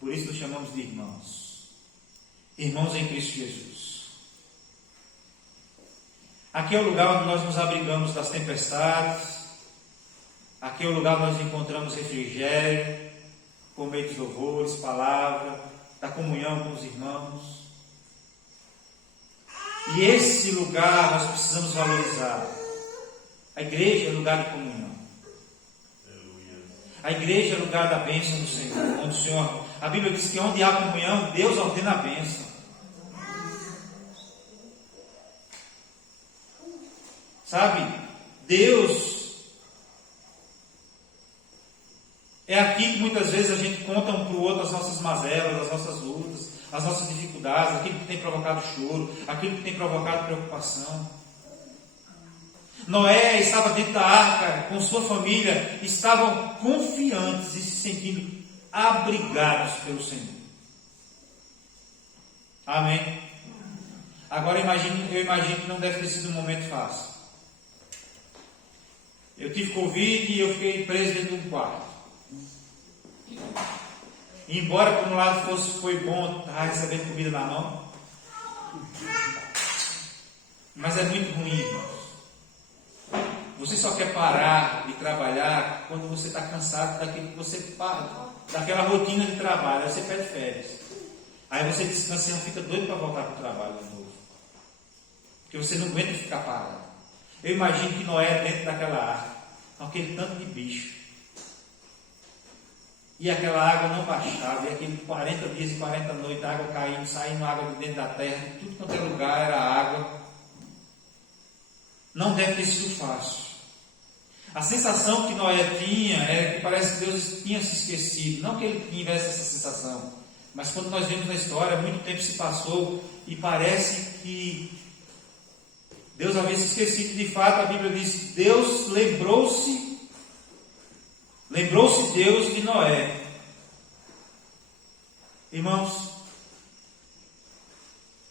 Por isso nos chamamos de irmãos. Irmãos em Cristo Jesus. Aqui é o lugar onde nós nos abrigamos das tempestades. Aqui é o lugar onde nós encontramos refrigério, por meio dos louvores, palavra, da comunhão com os irmãos. E esse lugar nós precisamos valorizar. A igreja é lugar de comunhão. A igreja é lugar da bênção do Senhor. Onde o Senhor, a Bíblia diz que onde há comunhão, Deus ordena a bênção. Sabe, Deus é aqui que muitas vezes a gente conta um para o outro as nossas mazelas, as nossas lutas, as nossas dificuldades, aquilo que tem provocado choro, aquilo que tem provocado preocupação. Noé estava dentro da arca com sua família, estavam confiantes e se sentindo abrigados pelo Senhor. Amém? Agora eu imagino que não deve ter sido um momento fácil. Eu tive Covid e eu fiquei preso dentro de um quarto. E embora por um lado foi bom estar recebendo comida na mão, mas é muito ruim, irmãos. Você só quer parar de trabalhar quando você está cansado daquilo que você para, daquela rotina de trabalho. Aí você pede férias. Aí você descansa e não fica doido para voltar para o trabalho de novo. Porque você não aguenta ficar parado. Eu imagino que Noé dentro daquela arca, com aquele tanto de bicho. E aquela água não baixava, e aquele 40 dias e 40 noites, a água caindo, saindo água de dentro da terra, de tudo quanto é lugar era água. Não deve ter sido fácil. A sensação que Noé tinha era que parece que Deus tinha se esquecido. Não que ele tivesse essa sensação, mas quando nós vemos na história, muito tempo se passou e parece que Deus havia se esquecido. De fato, a Bíblia diz que Deus lembrou-se Deus de Noé. Irmãos,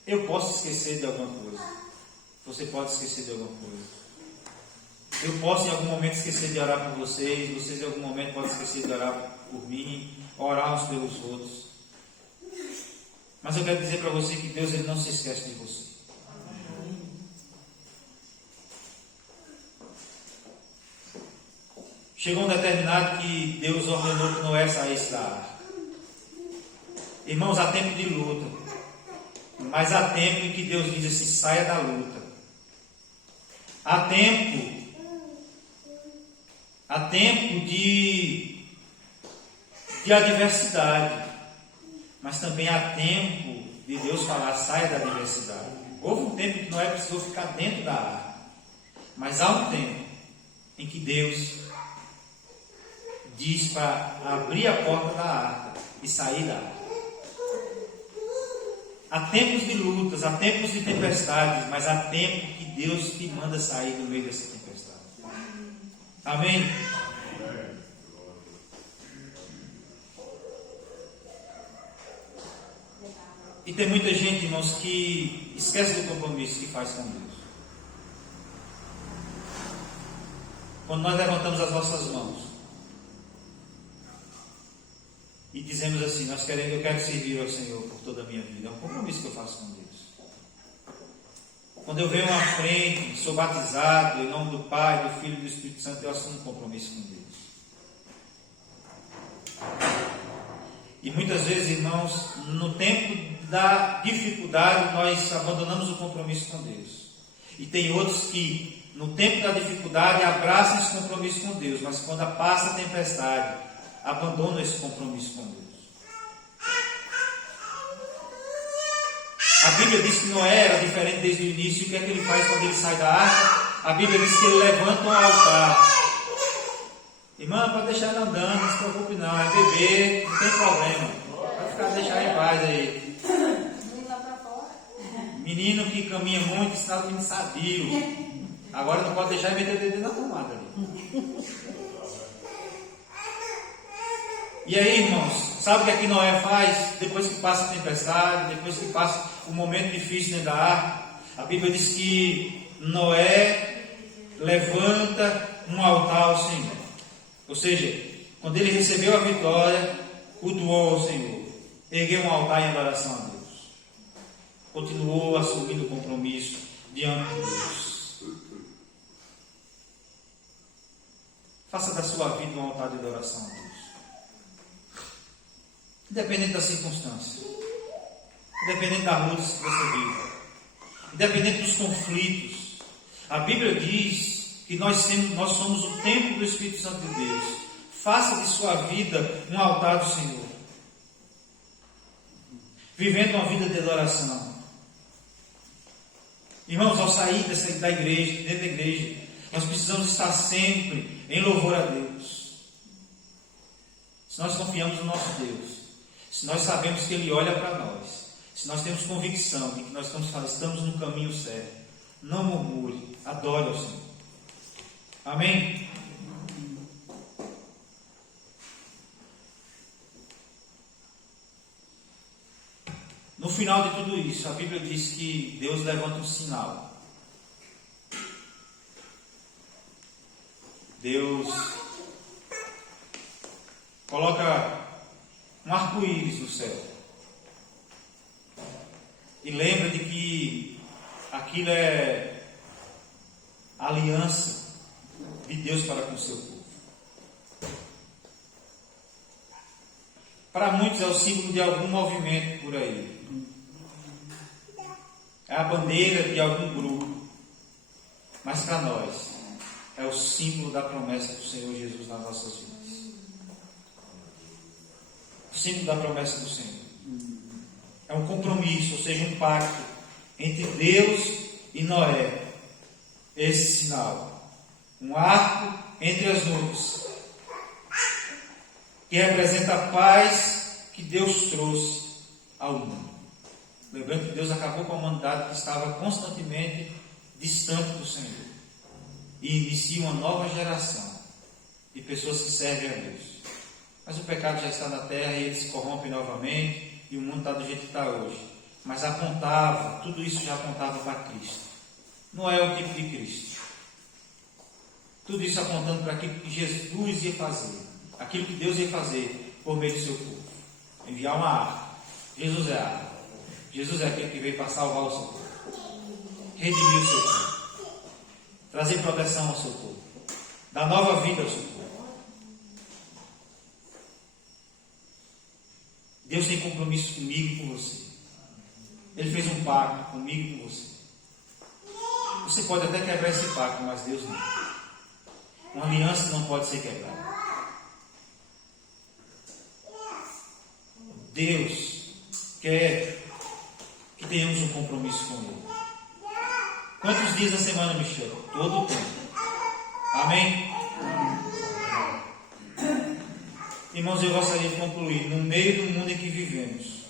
Eu posso esquecer de alguma coisa. Você pode esquecer de alguma coisa. Eu posso em algum momento esquecer de orar por vocês. Vocês em algum momento podem esquecer de orar por mim. Orar uns pelos outros. Mas eu quero dizer para você que Deus ele não se esquece de você. Chegou um determinado que Deus ordenou que Noé saísse da arca. Irmãos, há tempo de luta. Mas há tempo em que Deus diz assim, saia da luta. Há tempo de adversidade. Mas também há tempo de Deus falar, saia da adversidade. Houve um tempo que Noé precisou ficar dentro da arca. Mas há um tempo em que Deus diz para abrir a porta da arca e sair da arca. Há tempos de lutas, há tempos de tempestades, mas há tempo que Deus te manda sair do meio dessa tempestade. Amém? E tem muita gente, irmãos, que esquece do compromisso que faz com Deus. Quando nós levantamos as nossas mãos e dizemos assim, eu quero servir ao Senhor por toda a minha vida. É um compromisso que eu faço com Deus. Quando eu venho à frente, sou batizado em nome do Pai, do Filho e do Espírito Santo, eu assumo um compromisso com Deus. E muitas vezes, irmãos, no tempo da dificuldade, nós abandonamos o compromisso com Deus. E tem outros que, no tempo da dificuldade, abraçam esse compromisso com Deus, mas quando passa a tempestade, abandonam esse compromisso com Deus. A Bíblia diz que Noé era diferente desde o início. O que é que ele faz quando ele sai da arca? A Bíblia diz que ele levanta um altar. Irmã, pode deixar ele andando, não se preocupe não, é bebê, não tem problema. Pode ficar, deixar em paz aí. Menino que caminha muito, está o menino sadio. Agora não pode deixar ele meter o dedo na tomada ali. E aí, irmãos, sabe o que é que Noé faz? Depois que passa a tempestade, depois que passa o momento difícil dentro da arca, a Bíblia diz que Noé levanta um altar ao Senhor. Ou seja, quando ele recebeu a vitória, cultuou ao Senhor, ergueu um altar em adoração a Deus, continuou assumindo o compromisso diante de Deus. Faça da sua vida um altar de adoração a Deus, independente das circunstâncias, independente das lutas que você vive, independente dos conflitos. A Bíblia diz que nós somos o templo do Espírito Santo de Deus. Faça de sua vida um altar do Senhor, vivendo uma vida de adoração. Irmãos, ao sair da igreja, dentro da igreja, nós precisamos estar sempre em louvor a Deus. Se nós confiamos no nosso Deus, se nós sabemos que Ele olha para nós, se nós temos convicção de que nós estamos no caminho certo, não murmure, adore ao Senhor. Amém? No final de tudo isso, a Bíblia diz que Deus levanta um sinal. Deus coloca um arco-íris no céu. E lembra de que aquilo é a aliança de Deus para com o seu povo. Para muitos é o símbolo de algum movimento por aí. É a bandeira de algum grupo. Mas para nós é o símbolo da promessa do Senhor Jesus nas nossas vidas. O símbolo da promessa do Senhor. É um compromisso, ou seja, um pacto entre Deus e Noé. Esse sinal. Um arco entre as nuvens, que representa a paz que Deus trouxe ao mundo. Lembrando que Deus acabou com a humanidade que estava constantemente distante do Senhor. E inicia uma nova geração de pessoas que servem a Deus. Mas o pecado já está na terra e ele se corrompe novamente. E o mundo está do jeito que está hoje. mas apontava, tudo isso já apontava para Cristo. Não é o tipo de Cristo. Tudo isso apontando para aquilo que Jesus ia fazer, aquilo que Deus ia fazer por meio do seu povo. Enviar uma arca. Jesus é a arca. Jesus é aquele que veio para salvar o seu povo, redimir o seu povo, trazer proteção ao seu povo, dar nova vida ao seu povo. Deus tem compromisso comigo e com você. Ele fez um pacto comigo e com você. Você pode até quebrar esse pacto, mas Deus não. Uma aliança não pode ser quebrada. Deus quer que tenhamos um compromisso com Ele. Quantos dias da semana, Michel? Todo o tempo. Amém? Irmãos, eu gostaria de concluir. No meio do mundo em que vivemos,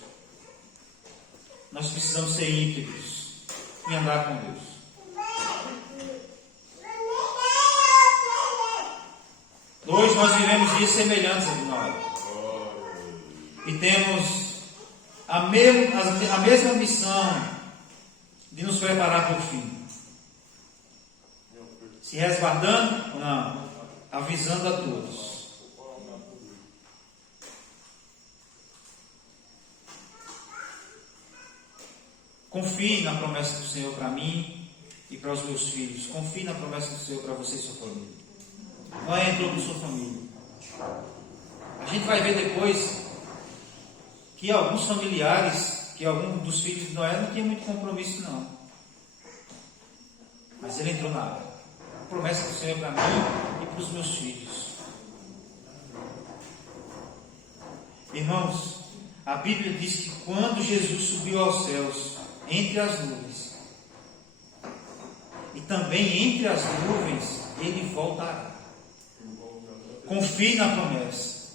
nós precisamos ser íntegros e andar com Deus. Hoje nós vivemos dias semelhantes a de Noé. E temos a mesma missão de nos preparar para o fim. Se resguardando? Não. Avisando a todos. Confie na promessa do Senhor para mim e para os meus filhos. Confie na promessa do Senhor para você e sua família. Noé entrou com sua família. A gente vai ver depois que alguns familiares, que alguns dos filhos de Noé não tinham muito compromisso não. Mas ele entrou na água. A promessa do Senhor para mim e para os meus filhos. Irmãos, a Bíblia diz que quando Jesus subiu aos céus, entre as nuvens, e também entre as nuvens, ele voltará. Confie na promessa.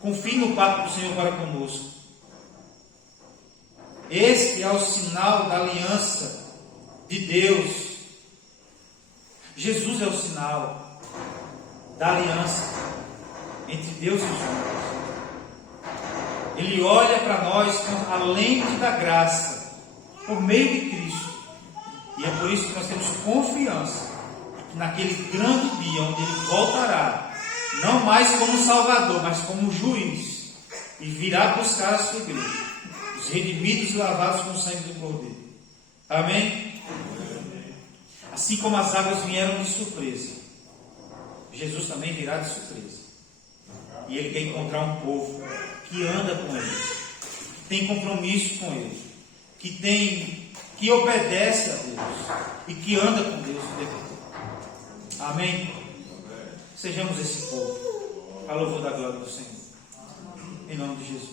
Confie no pacto do Senhor para conosco. Este é o sinal da aliança de Deus. Jesus é o sinal da aliança entre Deus e os homens. Ele olha para nós com a lente da graça, por meio de Cristo. E é por isso que nós temos confiança que naquele grande dia onde Ele voltará, não mais como Salvador, mas como juiz, e virá buscar a sua igreja, os redimidos e lavados com o sangue do Cordeiro. Amém? Assim como as águas vieram de surpresa, Jesus também virá de surpresa. E Ele quer encontrar um povo que anda com Ele, que tem compromisso com Ele, que obedece a Deus e que anda com Deus o tempo todo. Amém? Sejamos esse povo, a louvor da glória do Senhor, em nome de Jesus.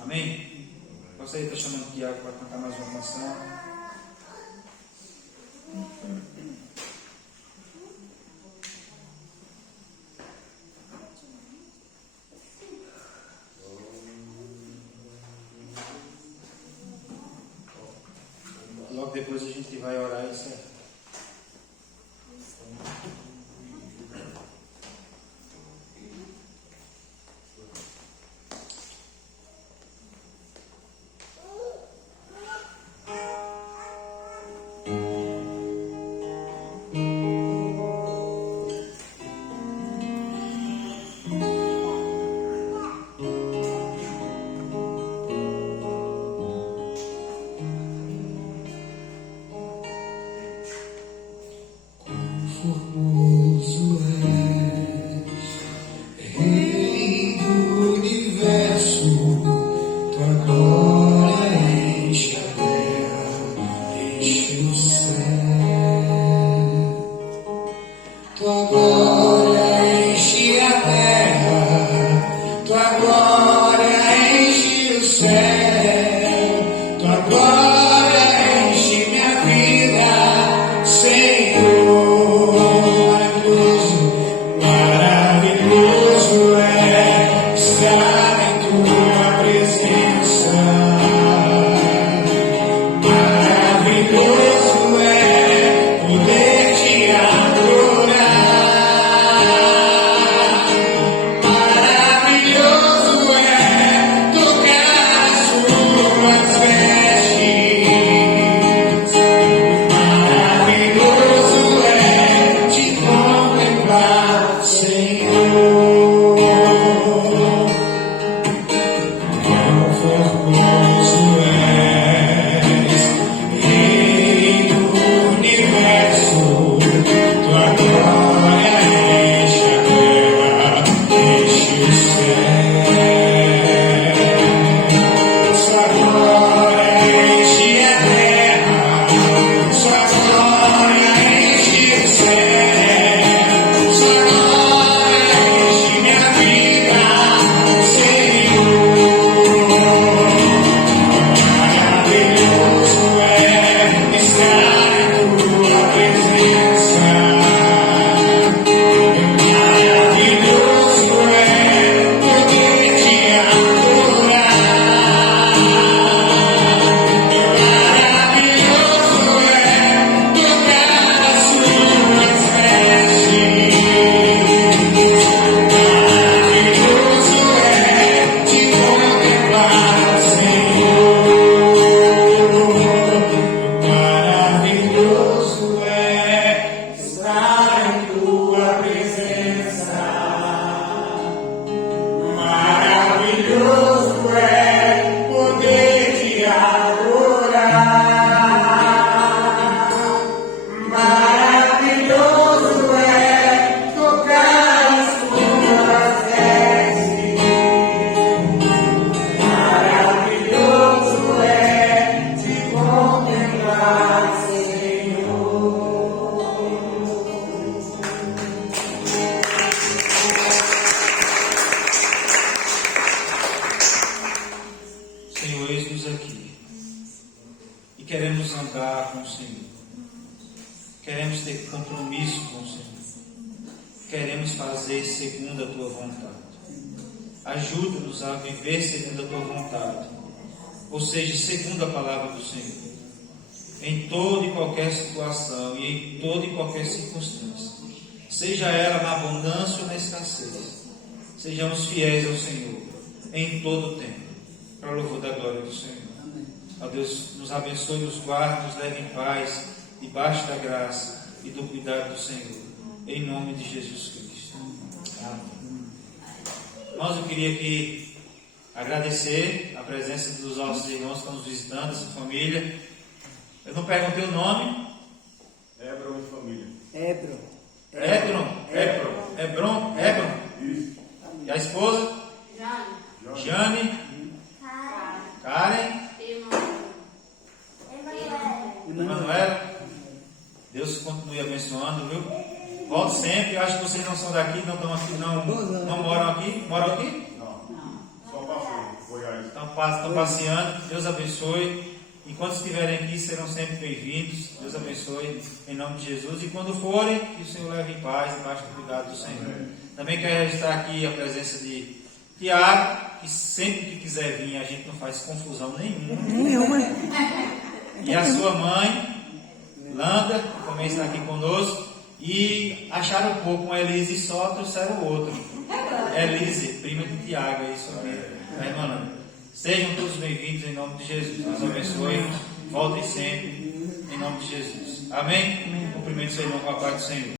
Amém? Gostaria de estar chamando o Tiago para cantar mais uma canção. Logo depois a gente vai orar e encerrar. Formoso és, Rei do universo, tua glória enche a terra, enche o céu. Tua glória enche a terra, tua glória enche o céu, tua glória enche minha vida, Senhor. Maravilhoso é poder te adorar. queremos fazer segundo a tua vontade. Ajuda-nos a viver segundo a tua vontade, ou seja, segundo a palavra do Senhor, em toda e qualquer situação e em toda e qualquer circunstância, seja ela na abundância ou na escassez. Sejamos fiéis ao Senhor em todo o tempo, para o louvor da glória do Senhor. Ó Deus, nos abençoe, nos guarde, nos leve em paz, debaixo da graça e do cuidado do Senhor, em nome de Jesus Cristo. Amém. Irmãos, eu queria aqui agradecer a presença dos nossos irmãos que estão nos visitando, essa família. Eu não perguntei o nome. Hebron e família. Hebron. Isso. E a esposa? Jane. Karen. Emanuela. Deus continue abençoando, viu? Volte sempre. Eu acho que vocês não são daqui, não estão aqui, não moram aqui. Moram aqui? Não. Só passou. Goiás. Estão passeando. Deus abençoe. Enquanto estiverem aqui, serão sempre bem-vindos. Deus abençoe em nome de Jesus. E quando forem, que o Senhor leve em paz, debaixo do cuidado do Senhor. Também quero registrar aqui a presença de Tiago, que sempre que quiser vir, a gente não faz confusão nenhuma. E a sua mãe, Landa, que também está aqui conosco. E acharam um pouco uma Elise só, trouxeram o outro. Elise, prima de Tiago, é isso mesmo. Tá, irmã Landa? Sejam todos bem-vindos em nome de Jesus. Deus abençoe. Voltem sempre em nome de Jesus. Amém? Cumprimento o seu irmão com a paz do Senhor.